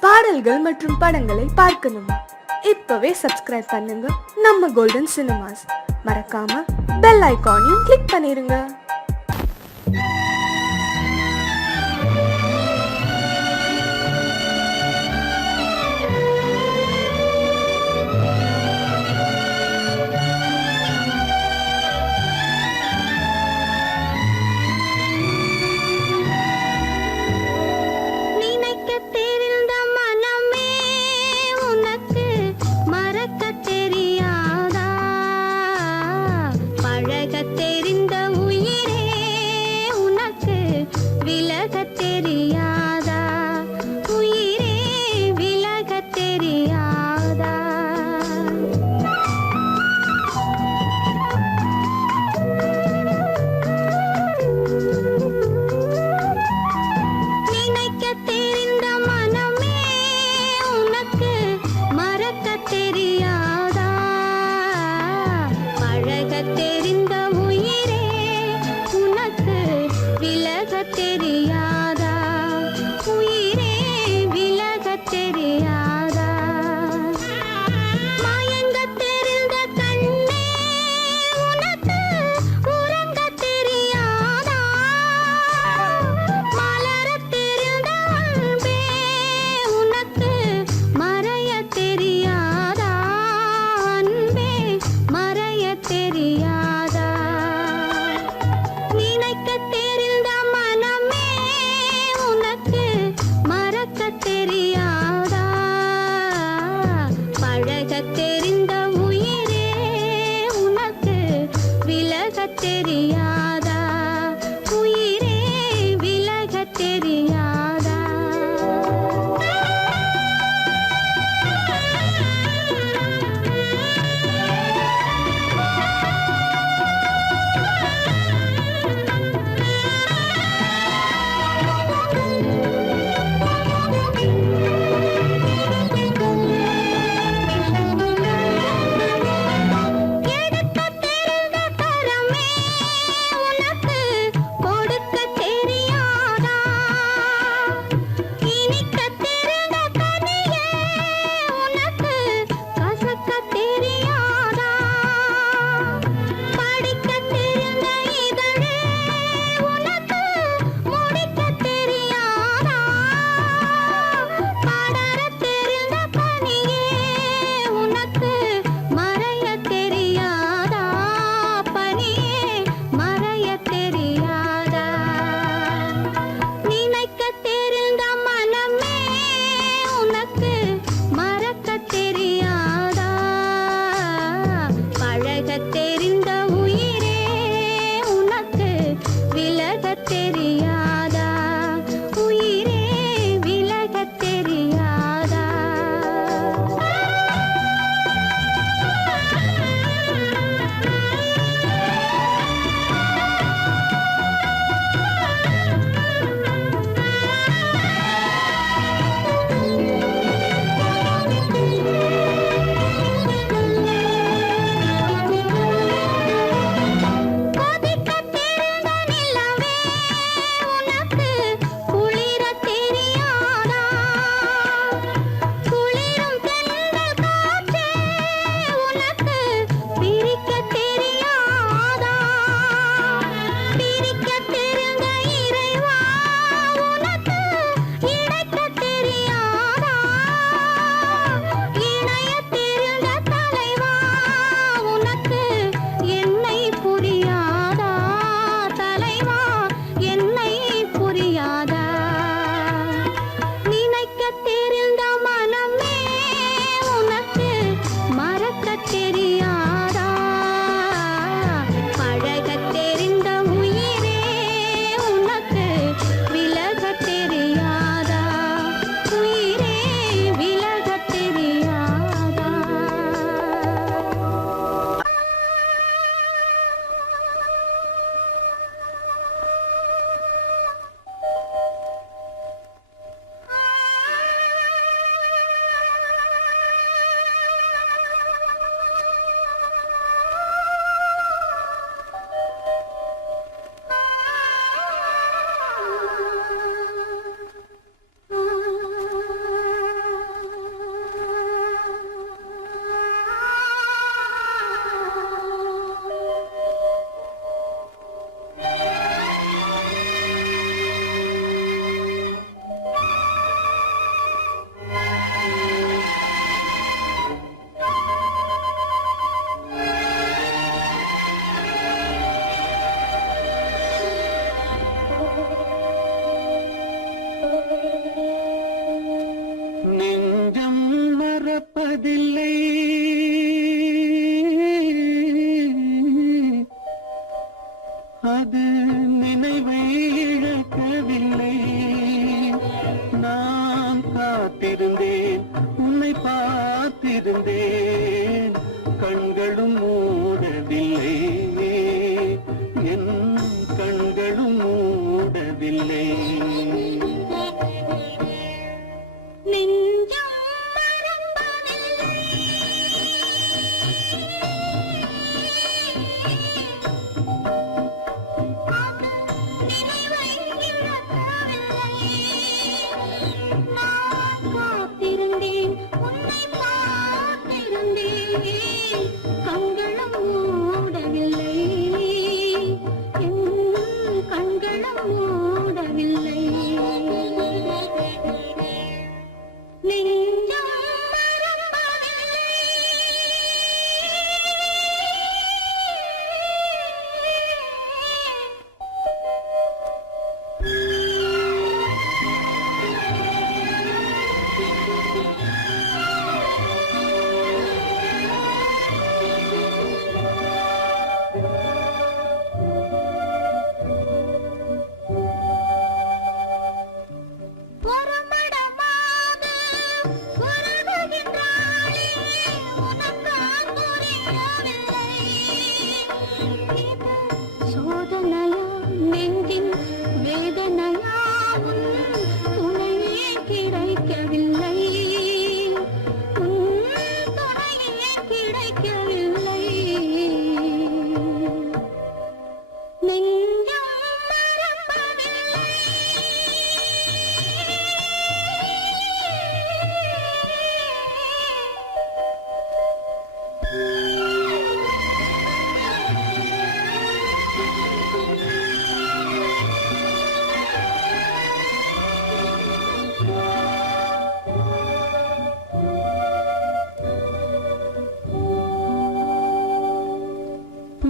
பாடல்கள் மற்றும் படங்களை பார்க்கணுமா? இப்பவே சப்ஸ்கிரைப் பண்ணுங்க நம்ம கோல்டன் சினிமாஸ். மறக்காம பெல் ஐகானையும் கிளிக் பண்ணிருங்க. நெஞ்சம் மறப்பதில்லை, அது நினைவை இழக்கவில்லை. நான் காத்திருந்தேன், உன்னை பார்த்திருந்தேன், கண்களும் மூடவில்லை, என் கண்களும் மூடவில்லை.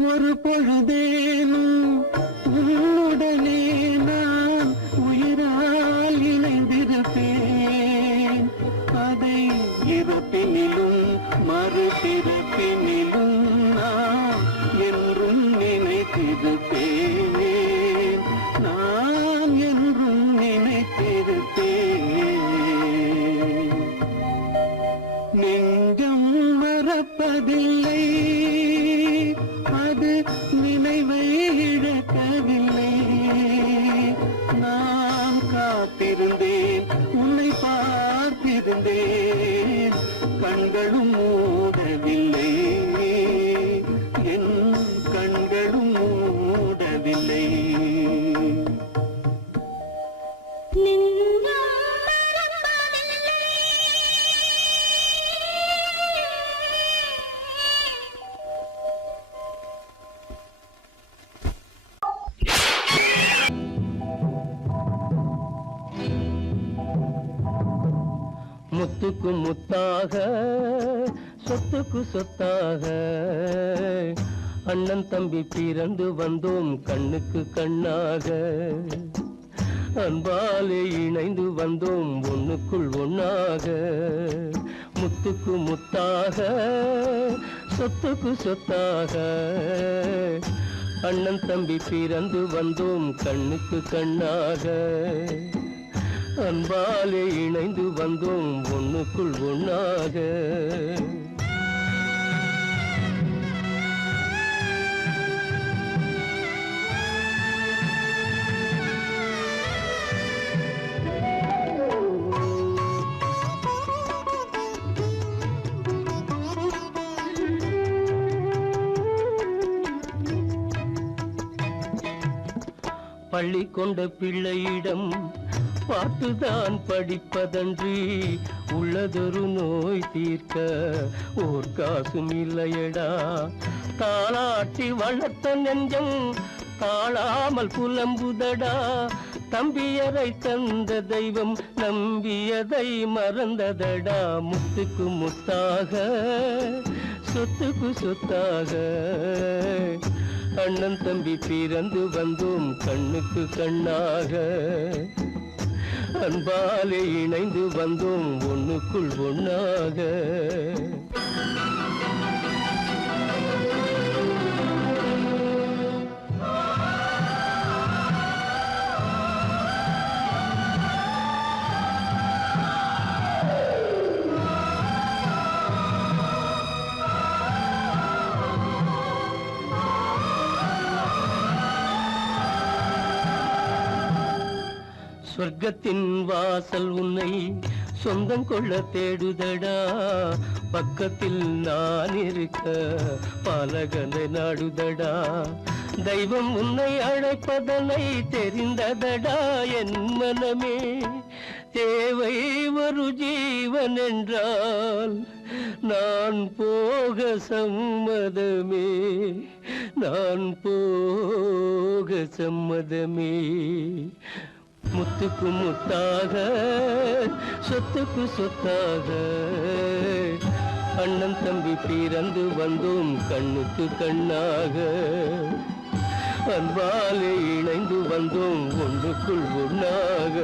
ஒரு பொழுதேனும் உன்னுடனே நான் உயிரால் இணைந்திருப்பேன். அதை இறப்பினிலும் மறுபிறப்பினிலும் நான் என்றும் நினைத்திருப்பேன், நான் என்றும் நினைத்திருப்பேன். நெஞ்சம் மறப்பதில்லை, அது நினைவை இழக்கவில்லை. நான் காத்திருந்தேன், உன்னை பார்த்திருந்தேன், கண்களும் மூடவில்லை, என் கண்களும் மூடவில்லை. முத்துக்கு முத்தாக, சொத்துக்கு சொத்தாக, அண்ணன் தம்பி பிறந்து வந்தோம் கண்ணுக்கு கண்ணாக. அன்பாலே இணைந்து வந்தோம் ஒண்ணுக்குள் ஒண்ணாக. முத்துக்கு முத்தாக, சொத்துக்கு சொத்தாக, அண்ணன் தம்பி பிறந்து வந்தோம் கண்ணுக்கு கண்ணாக. அன்பாலே இணைந்து வந்தோம் ஒண்ணுக்குள் ஒண்ணாக. பள்ளி கொண்ட பிள்ளையிடம் பாட்டுதான் படிப்பதன்றி உள்ளதொரு நோய் தீர்க்க ஓர் காசும் இல்லையடா. தாளாட்டி வளர்த்த நெஞ்சம் தாழாமல் புலம்புதடா. தம்பியரை தந்த தெய்வம் நம்பியதை மறந்ததடா. முத்துக்கு முத்தாக, சொத்துக்கு சொத்தாக, அண்ணன் தம்பி பிறந்து வந்தோம் கண்ணுக்கு கண்ணாக. அன்பாலே இணைந்து வந்தோம் ஒண்ணுக்குள் ஒண்ணாக. சொர்க்கத்தின் வாசல் உன்னை சொந்தம் கொள்ள தேடுதடா, பக்கத்தில் நான் இருக்க பாலகனை நாடுதடா. தெய்வம் உன்னை அழைப்பதனை தெரிந்ததடா என் மனமே. தேவை ஒரு ஜீவன் என்றால் நான் போக சம்மதமே, நான் போக சம்மதமே. முத்துக்கு முத்தாக சொத்துக்கு சொத்தாக அண்ணன் தம்பி பிறந்து வந்தோம் கண்ணுக்கு கண்ணாக. அன்பாலே இணைந்து வந்தோம் ஒன்றுக்குள் ஒண்ணாக.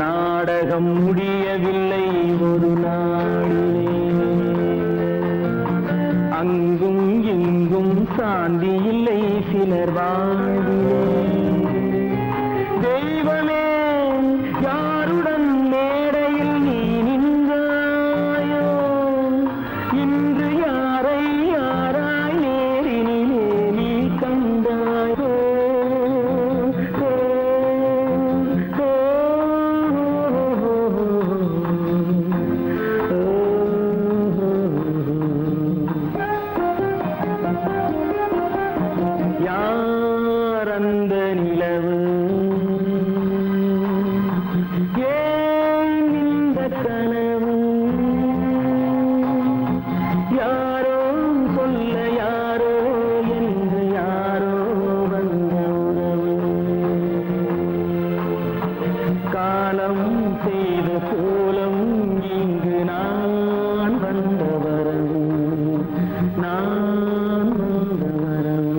நாடகம் முடியவில்லை ஒரு நாளிலே, அங்கும் இங்கும் சாந்தி இல்லை சிலர் வாழ்விலே. தெய்வமே யாருடன் மேடையில் நீ நின்றாயோ, நான் வந்த வரம்.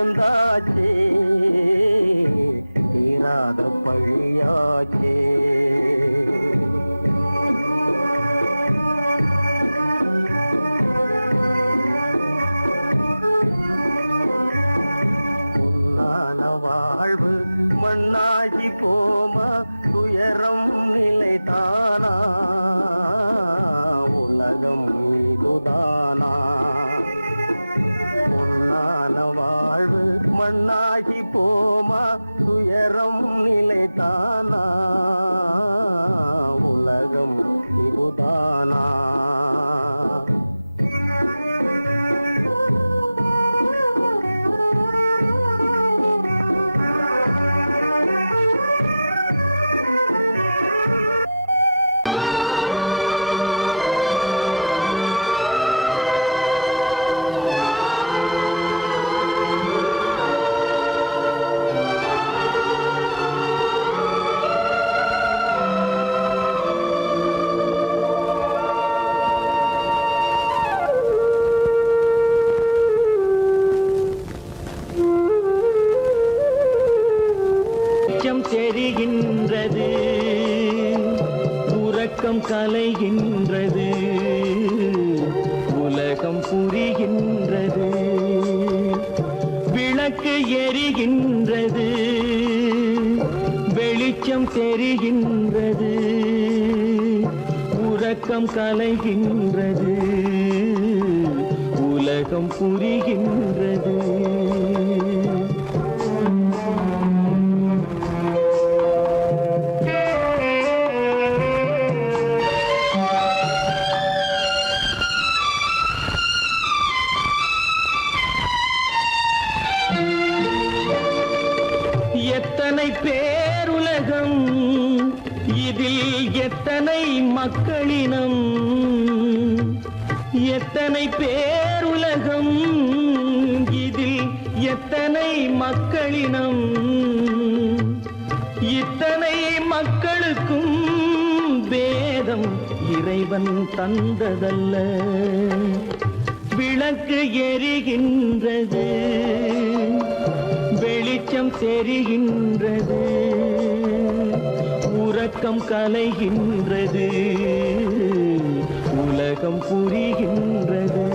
பிறந்தாச்சே தீராத பழியாச்சே. வாழ்வு மண்ணாகி போமா துயரம் நிலைதானா உலகம் இதுதானா. பொன்னான வாழ்வு மண்ணாகி போமா துயரம் நிலைதானா உலகம் இதுதானா. தெரிகின்றது உறக்கம் கலைகின்றது உலகம் புரிகின்றது விளக்கு எரிகின்றது வெளிச்சம் தெரிகின்றது உறக்கம் கலைகின்றது உலகம் புரிகின்றது. எத்தனை பேருலகம் இதில் எத்தனை மக்களினம் எத்தனை பேருலகம் இதில் எத்தனை மக்களினம் இத்தனை மக்களுக்கும் வேதம் இறைவன் தந்ததல்ல. விளக்கு எரிகின்றது வெளிச்சம் தெரிகின்றது உறக்கம் கலைகின்றது உலகம் புரிகின்றது.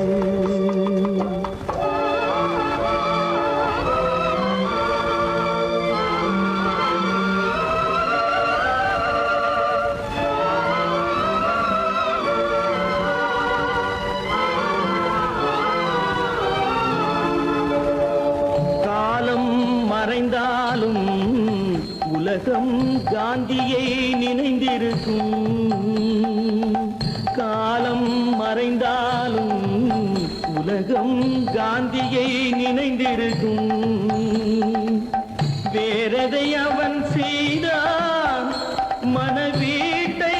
மறைந்தாலும் உலகம் காந்தியை நினைந்திருக்கும். காலம் மறைந்தாலும் உலகம் காந்தியை நினைந்திருக்கும். வேறதை அவன் செய்தான் மனவீட்டை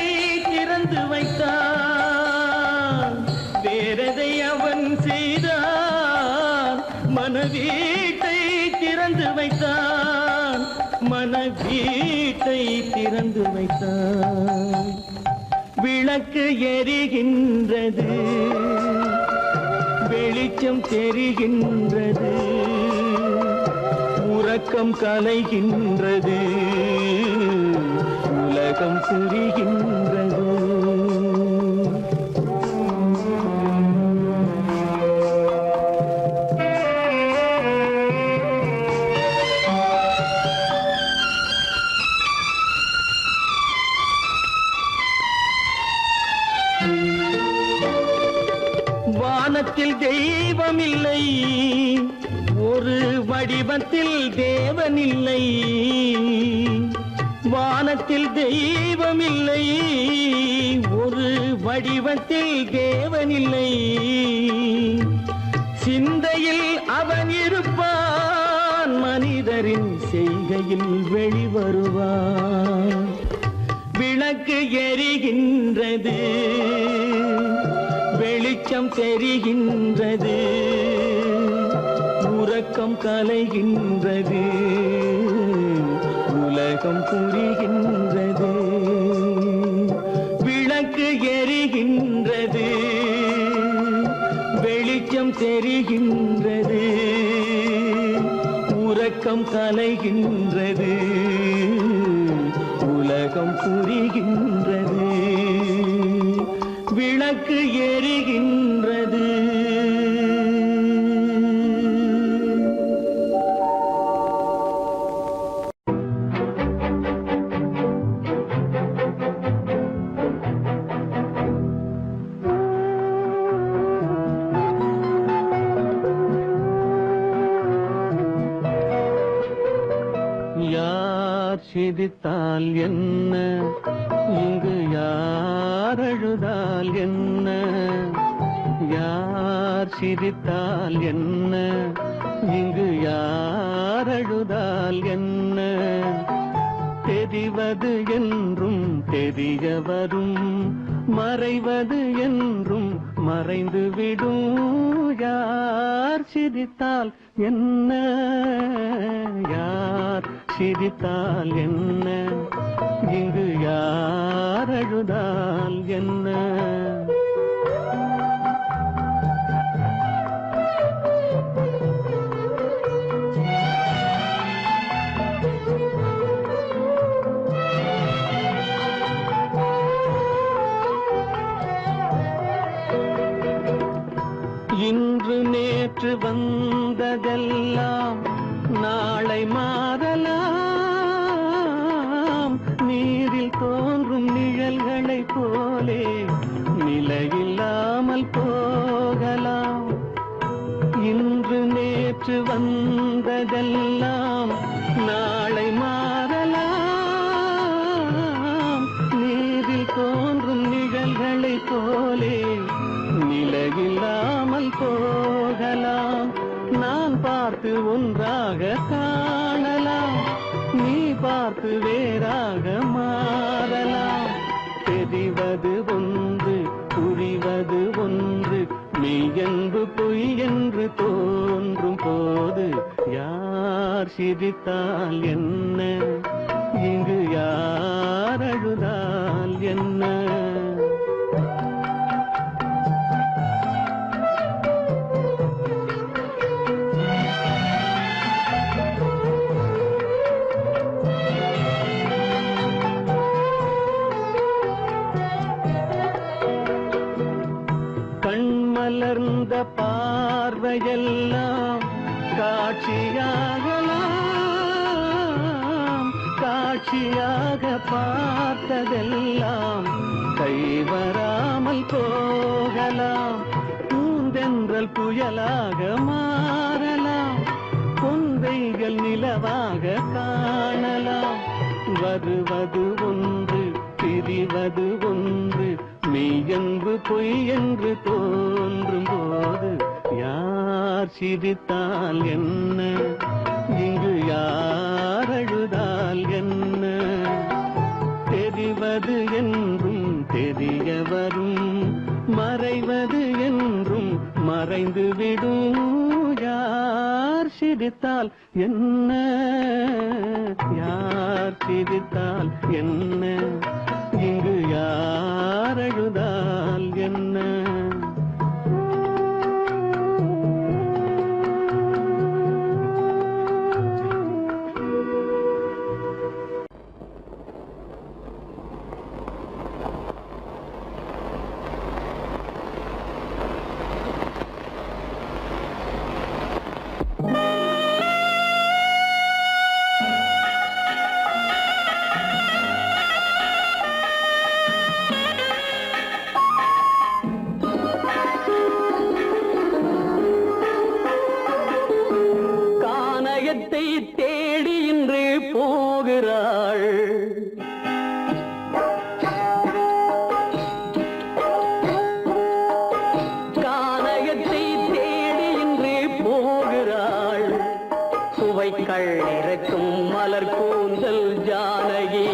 திறந்து வைத்தான். வேறதை அவன் செய்தான் மனவீட்டை திறந்து வைத்தான். மனவீட்டை திறந்து வைத்தான். விளக்கு எரிகின்றது வெளிச்சம் தெரிகின்றது உறக்கம் கலைகின்றது உலகம் புரிகின்றது. வானத்தில் தெய்வமில்லை ஒரு வடிவத்தில் தேவனில்லை. வானத்தில் தெய்வமில்லை ஒரு வடிவத்தில் தேவனில்லை. சிந்தையில் அவன் இருப்பான் மனிதரின் செய்கையில் வெளிவருவான். விளக்கு எரிகின்றது வெளிச்சம் தெரிகின்றது உறக்கம் கலைகின்றது உலகம் புரிகின்றது. விளக்கு எரிகின்றது வெளிச்சம் தெரிகின்றது உள்ளம் கலைகின்றது, உலகம் புரிகின்றது, விளக்கு எரிகின்றது. யார் சிரித்தால் என்ன, இங்கு யார் அழுதால் என்ன, யார் சிரித்தால் என்ன, இங்கு யார் அழுதால் என்ன, தெரிவது என்றும் தெரிய வரும், மறைவது என்றும் மறைந்துவிடும். யார் சிரித்தால் என்ன, யார் சிரித்தால் என்ன, இங்கு யார் அழுதால் என்ன. இன்று நேற்று வந்ததெல்லாம் நாளை மாறலாம், நீரில் தோன்றும் நிழல்களை போலே நிலையில்லாமல் போகலாம். இன்று நேற்று வந்ததெல்லாம் நாளை மாறலாம், நீரில் தோன்றும் நிழல்களை போலே நிலையில்லாமல் போகலாம். நான் பார்த்து ஒன்றாக காணலாம், நீ பார்த்து வேறாக மாறலாம். தெரிவது ஒன்று, புரிவது ஒன்று, மெய் என்று பொய் என்று தோன்றும் போது யார் சிரித்தால் என்ன, இங்கு யார் அழுதால் என்ன. கண்மலர்ந்த பார்வையெல்லாம் காட்சியாகலாம், காட்சியாக பார்த்ததெல்லாம் கைவராமல் போகலாம். பூந்தென்றல் புயலாக மாறலாம், பொந்தைகள் நிலவாக காணலாம். வருவது ஒன்று, பிரிவது ஒன்று, மெய்யென்று பொய் என்று தோன்றும் போது யார் சிரித்தால் என்ன, இங்கு யார் அழுதால் என்ன. தெரிவது என்றும் தெரிய வரும், மறைவது என்றும் மறைந்துவிடும். யார் சிரித்தால் என்ன, யார் சிரித்தால் என்ன, இங்கு யார் அழுதால் என்ன. தேடி இன்று போகிறாள், கானகத்தை தேடி இன்று போகிறாள். சுவைக்கள் இறக்கும் மலர் கூந்தல் ஜானகி,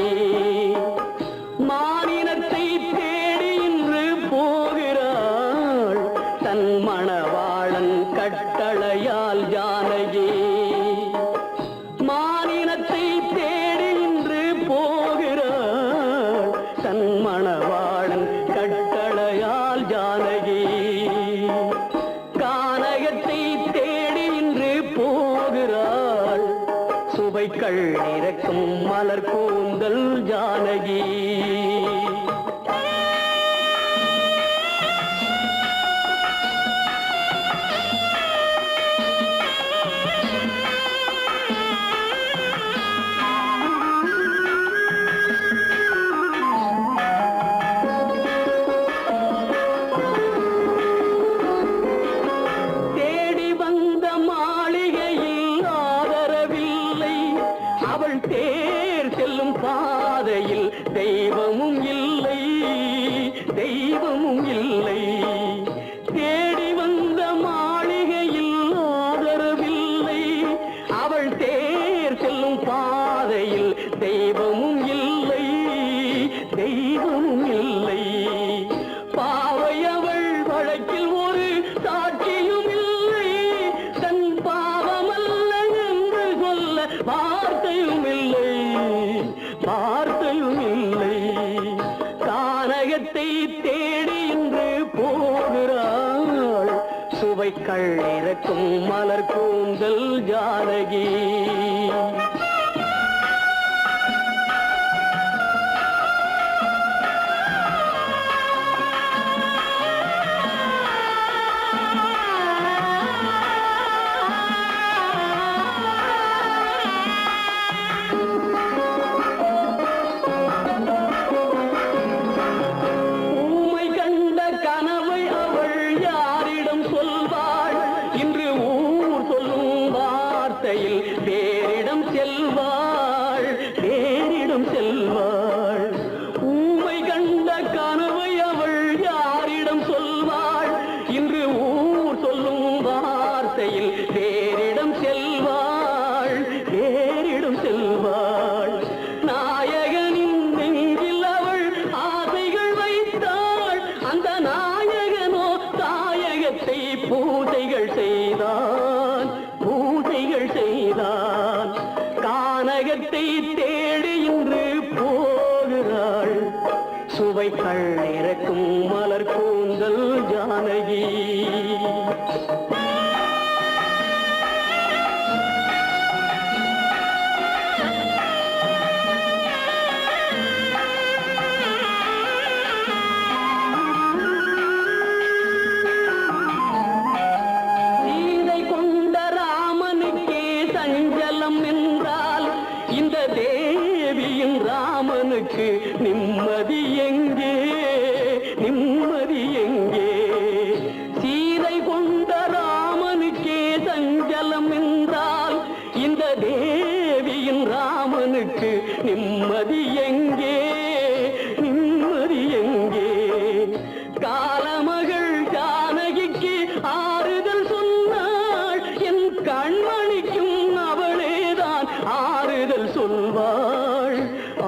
மானினத்தை தேடி இன்று போகிறாள். தன் மணவாளன் கட்டளையால் ஜானகி, மானினத்தை தேடி இன்று போகிறாள். தன் மணவாளன் கட்டளையால் ஜானகி, கானகத்தை தேடி இன்று போகிறாள். சுவைக்கள் இறக்கும் மலர் கூந்தல் ஜானகி. பாதையில் தெய்வமும் இல்லை, தெய்வமும் இல்லை. தேடி வந்த மாளிகையில் ஆதரவில்லை, அவள் தேர் செல்லும் பாதையில் தெய்வமும் இல்லை, தெய்வமும் இல்லை. பாவை அவள் வழக்கில் ஒரு சாட்சியும் இல்லை, தன் பாவமல்ல என்று சொல்ல வார்த்தையும் இல்லை, வார்த்தையும் இல்லை. கானகத்தை தேடி இன்று போகிறாள் சுவைக்கள் இறக்கும் மலர் கூந்தல் ஜானகி. வேறிடம் செல்வாள், வேறிடம் செல்வாள். ஊமை கண்ட கனவை அவள் யாரிடம் சொல்வாள், இன்று ஊர் சொல்லும் வார்த்தையில் வேறிடம் செல்வாள், வேறிடம் செல்வாள். நாயகனின் நெஞ்சில் அவள் ஆசைகள் வைத்தாள், அந்த நாயகனோ தாயகத்தை பூஜைகள் செய்தான், பூஜைகள் செய்தான். கானகத்தை தேடி இன்று போகிறாள் சுவைக்கள் இறக்கும் மலர் கூந்தல் ஜானகி. இந்த தேவியின் ராமனுக்கு நிம்மதி எங்கே, நிம்மதி எங்கே? சீதை கொண்ட ராமனுக்கே சஞ்சலம் என்றால் இந்த தேவியின் ராமனுக்கு நிம்மதி எங்கே, நிம்மதி எங்கே? காலமகள் ஜானகிக்கு ஆறுதல் சொன்னாள், என் கண்மணிக்கும் அவளேதான் ஆறுதல் சொல்வாள்,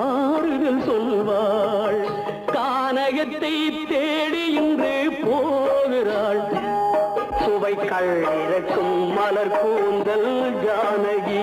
ஆறுதல் சொல்வாள். கானகத்தை தேடி இன்று போகிறாள் சுவைக்கள் இறக்கும் மலர் கூந்தல் ஜானகி.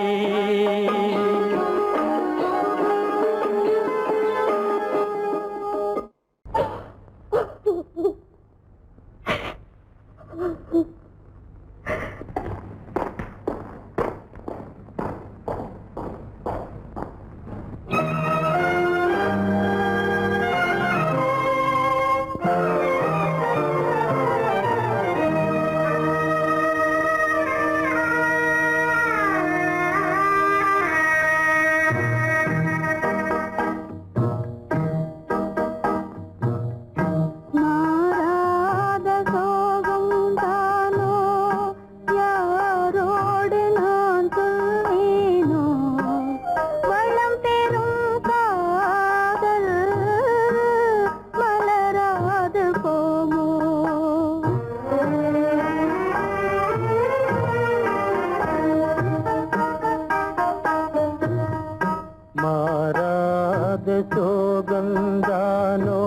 சோகந்தானோ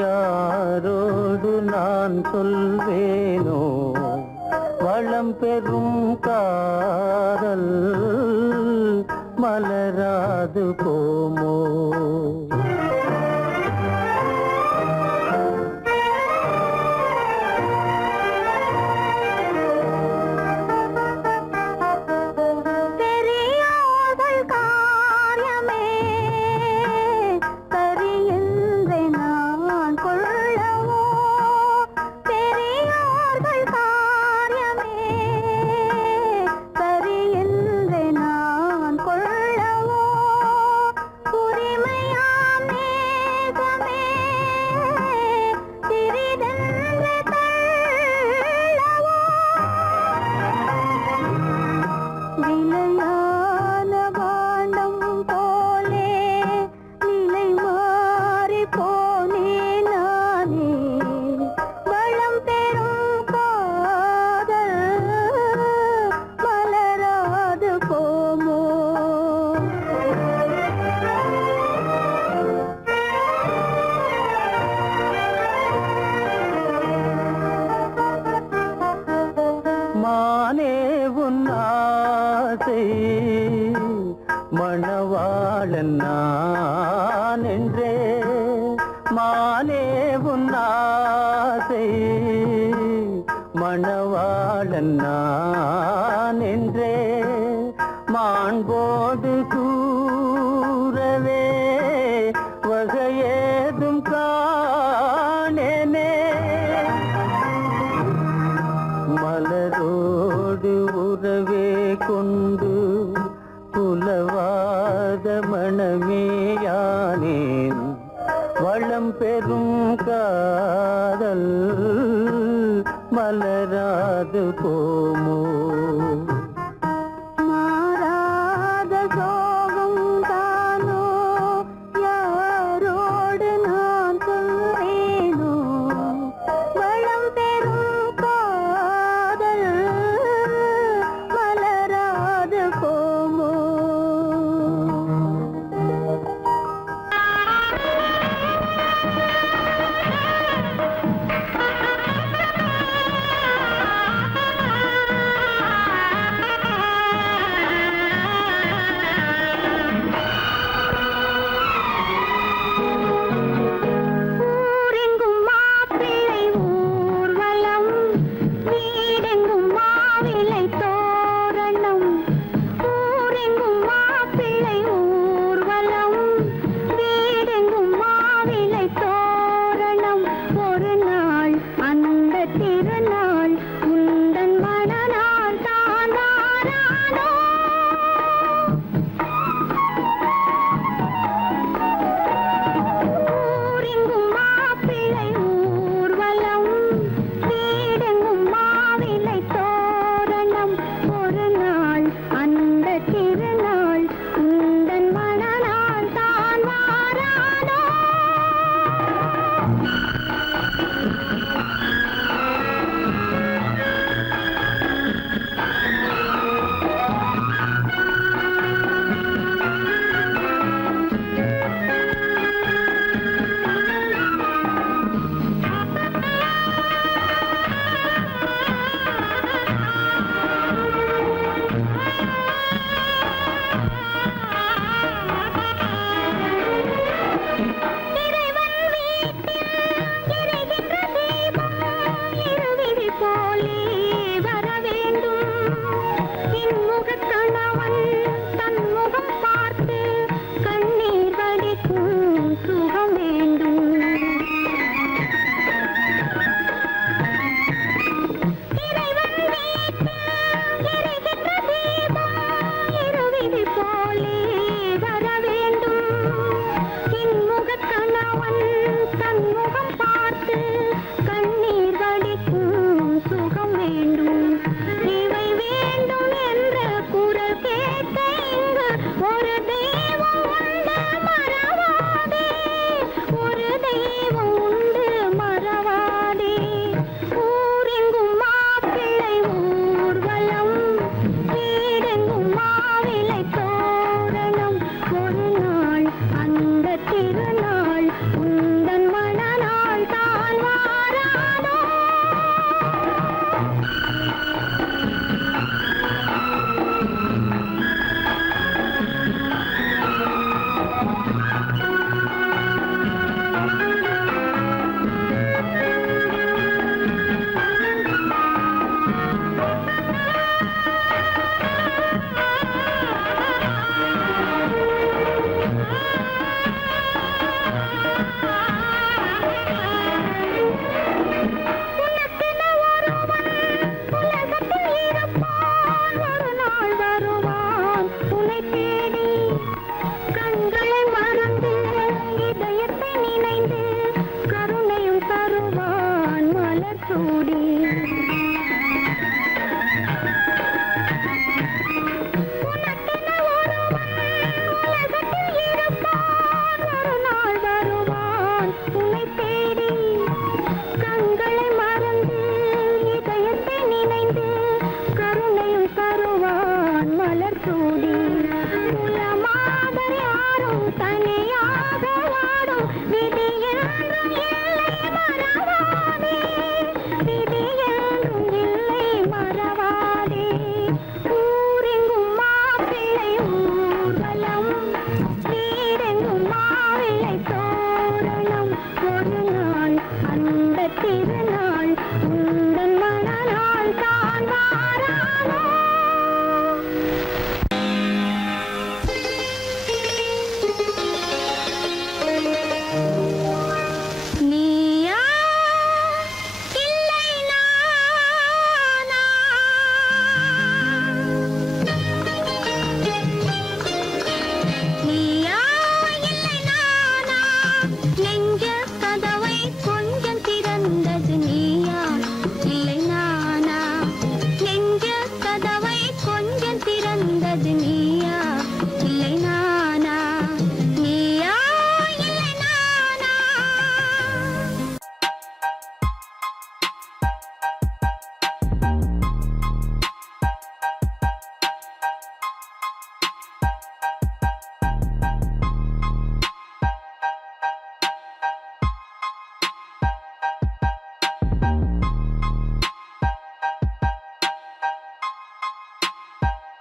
யாரோடு நான் சொல்வேனோ, வளம் பெறும் காதல் மலராது போமோ. பெரியோர்கள் மானே உன் ஆசை மணவாளன் நான் என்றே மாண்போடு கூறவே வகையேதும் காணேனே மலரோடு உறவே கொண்டு புலவாத மணமேயானேன் வளம் பெறும் காதல் மலராது போமோ மாறாத சோகம் தானோ யாரோடு நான் சொல்வேனோ வளம் பெறும் காதல் மலராது போமோ இங்க கதை